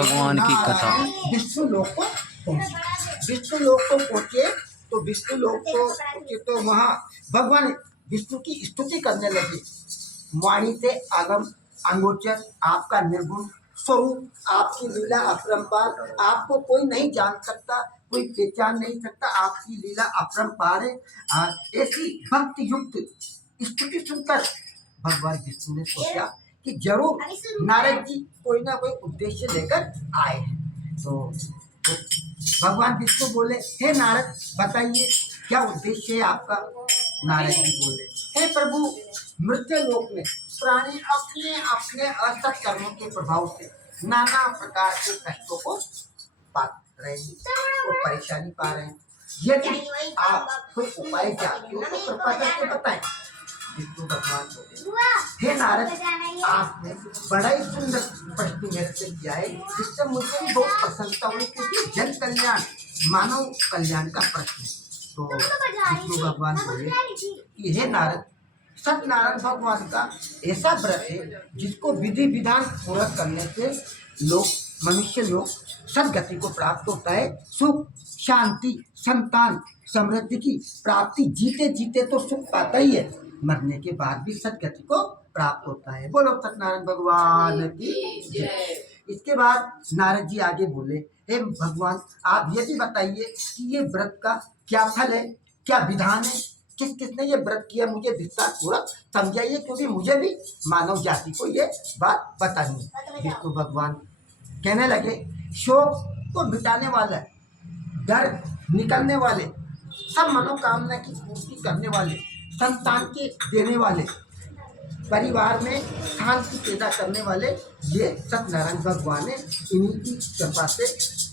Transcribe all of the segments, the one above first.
भगवान की कथा। विष्णु लोक को पहुंचे। विष्णु लोक को पहुंचे तो विष्णु लोक को पहुंचे तो वहाँ भगवान विष्णु की स्तुति करने लगे। वाणी से आगम अंगोचर, आपका निर्गुण स्वरूप, आपकी लीला अपरंपार, आपको कोई नहीं जान सकता, कोई पहचान नहीं सकता, आपकी लीला अपरंपार है। ऐसी भक्ति युक्त स्तुति सुनकर भगवान विष्णु ने सोचा कि जरूर नारद जी कोई ना कोई उद्देश्य लेकर आए हैं। तो भगवान विष्णु बोले, हे नारद बताइए क्या उद्देश्य है आपका। नारद जी बोले, हे प्रभु, मृत्यु लोक में प्राणी अपने अपने असत कर्मों के प्रभाव से नाना प्रकार के कष्टों को पा रहे हैं और परेशानी पा रहे हैं। यदि आप कोई उपाय जानते हो तो कृपा करके बताएं। विष्णु भगवान बोले, हे नारद, आपने बड़ा ही सुंदर प्रश्न मेरे से किया है, जिससे मुझे भी बहुत प्रसन्नता हुई, क्योंकि जन कल्याण मानव कल्याण का प्रश्न है। तो विष्णु भगवान बोले कि हे नारद, सत्यनारायण भगवान का ऐसा व्रत है जिसको विधि विधान पूरा करने से लोग मनुष्य लोग सदगति को प्राप्त होता है। सुख शांति संतान समृद्धि की प्राप्ति, जीते जीते तो सुख पाता ही है, मरने के बाद भी सदगति को प्राप्त होता है। बोलो सत्यनारायण भगवान की जय। इसके बाद नारद जी आगे बोले, हे भगवान, आप ये भी बताइए कि ये व्रत का क्या फल है, क्या विधान है, किस किसने ये व्रत किया, मुझे विस्तार पूर्वक समझाइए, क्योंकि मुझे भी मानव जाति को ये बात बतानी है। विष्णु भगवान कहने लगे, शोक को मिटाने वाला, डर निकलने वाले, सब मनोकामना की पूर्ति करने वाले, संतान के देने वाले, परिवार में शांति पैदा करने वाले, ये सत्यनारायण भगवान है। इन्हीं की कृपा से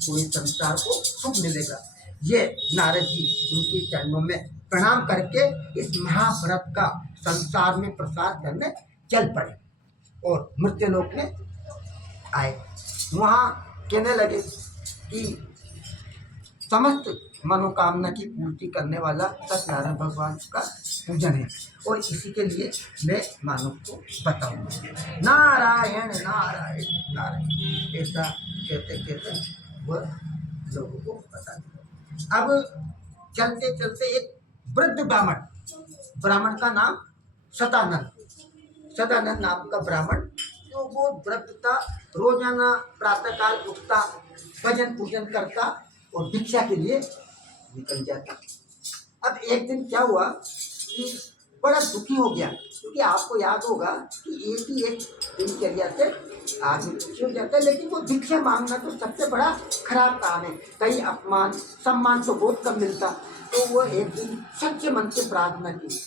पूरे संसार को सुख मिलेगा। ये नारद जी उनके चरणों में प्रणाम करके इस महाव्रत का संसार में प्रसार करने चल पड़े और मृत्युलोक में आए। वहाँ कहने लगे कि समस्त मनोकामना की पूर्ति करने वाला सत्यनारायण भगवान का पूजन है, और इसी के लिए मैं मानव को बताऊंगा। नारायण नारायण नारायण, ऐसा कहते कहते वह लोगों को बता दिया। अब चलते चलते एक वृद्ध ब्राह्मण का नाम सदानंद नाम का ब्राह्मण, तो वो वृद्ध था, रोजाना प्रातःकाल उठता, भजन पूजन करता और भिक्षा के लिए निकल जाता। अब एक दिन क्या हुआ कि बड़ा दुखी हो गया, क्योंकि आपको याद होगा कि एक ही एक दिनचर्या से आदमी दुखी हो जाता है, लेकिन वो भिक्षा मांगना तो सबसे बड़ा खराब काम है। कहीं अपमान सम्मान तो बहुत कम मिलता। तो वो एक दिन सच्चे मन से प्रार्थना की,